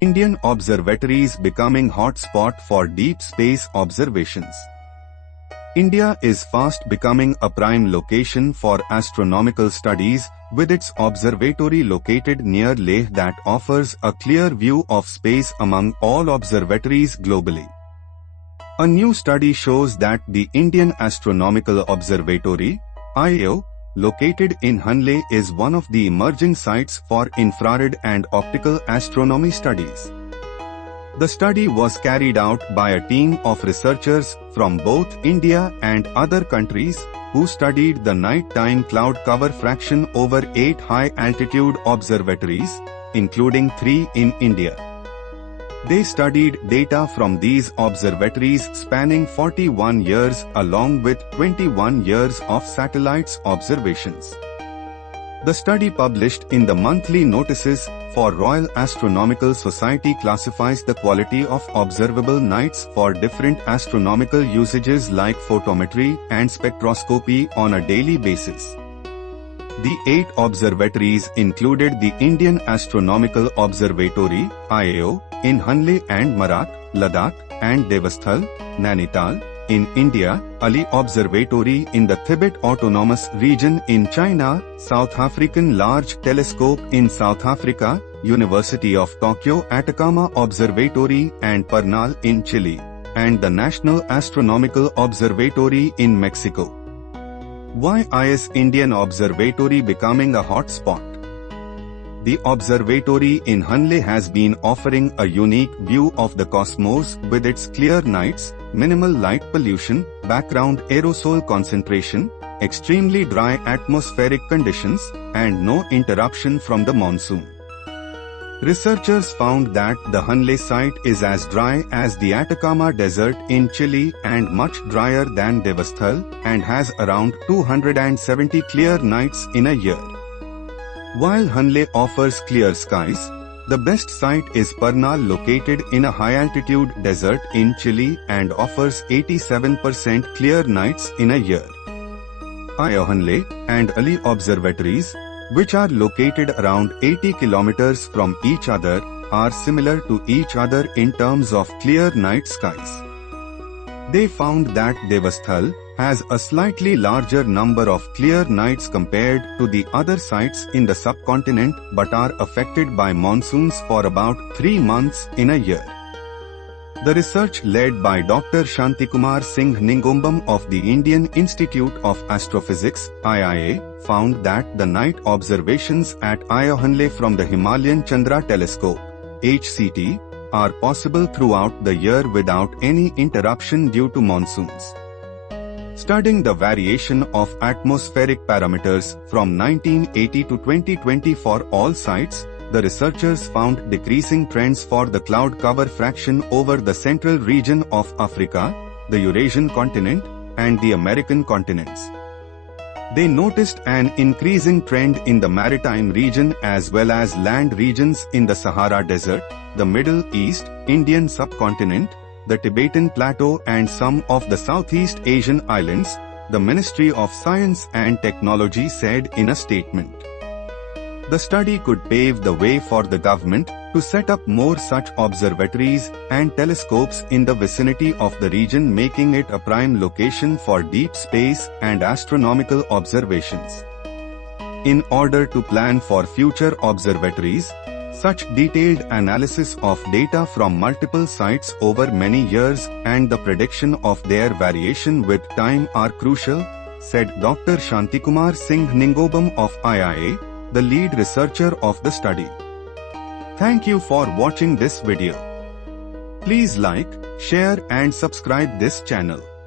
Indian observatories becoming hotspot for deep space observations. India is fast becoming a prime location for astronomical studies, with its observatory located near Leh that offers a clear view of space among all observatories globally. A new study shows that the Indian Astronomical Observatory, IAO, located in Hanle is one of the emerging sites for infrared and optical astronomy studies. The study was carried out by a team of researchers from both India and other countries who studied the nighttime cloud cover fraction over 8 high-altitude observatories, including 3 in India. They studied data from these observatories spanning 41 years along with 21 years of satellites observations. The study published in the monthly notices for Royal Astronomical Society classifies the quality of observable nights for different astronomical usages like photometry and spectroscopy on a daily basis. The 8 observatories included the Indian Astronomical Observatory, IAO, in Hanle and Marak, Ladakh, and Devasthal, Nainital, in India, Ali Observatory in the Tibet Autonomous Region in China, South African Large Telescope in South Africa, University of Tokyo Atacama Observatory and Pernal in Chile, and the National Astronomical Observatory in Mexico. Why is Indian Observatory becoming a hot spot? The observatory in Hanle has been offering a unique view of the cosmos with its clear nights, minimal light pollution, background aerosol concentration, extremely dry atmospheric conditions, and no interruption from the monsoon. Researchers found that the Hanle site is as dry as the Atacama Desert in Chile and much drier than Devasthal, and has around 270 clear nights in a year. While Hanle offers clear skies, the best site is Pernal located in a high-altitude desert in Chile and offers 87% clear nights in a year. IAO Hanle and Ali observatories, which are located around 80 kilometers from each other, are similar to each other in terms of clear night skies. They found that Devasthal has a slightly larger number of clear nights compared to the other sites in the subcontinent but are affected by monsoons for about 3 months in a year. The research led by Dr. Shantikumar Singh Ningombam of the Indian Institute of Astrophysics, IIA, found that the night observations at IAO Hanle from the Himalayan Chandra Telescope, HCT, are possible throughout the year without any interruption due to monsoons. Studying the variation of atmospheric parameters from 1980 to 2020 for all sites, the researchers found decreasing trends for the cloud cover fraction over the central region of Africa, the Eurasian continent, and the American continents. They noticed an increasing trend in the maritime region as well as land regions in the Sahara Desert, the Middle East, Indian subcontinent, the Tibetan Plateau and some of the Southeast Asian islands, the Ministry of Science and Technology said in a statement. The study could pave the way for the government to set up more such observatories and telescopes in the vicinity of the region, making it a prime location for deep space and astronomical observations. In order to plan for future observatories, such detailed analysis of data from multiple sites over many years and the prediction of their variation with time are crucial, said Dr. Shantikumar Singh Ningombam of IIA, the lead researcher of the study. Thank you for watching this video. Please like, share and subscribe this channel.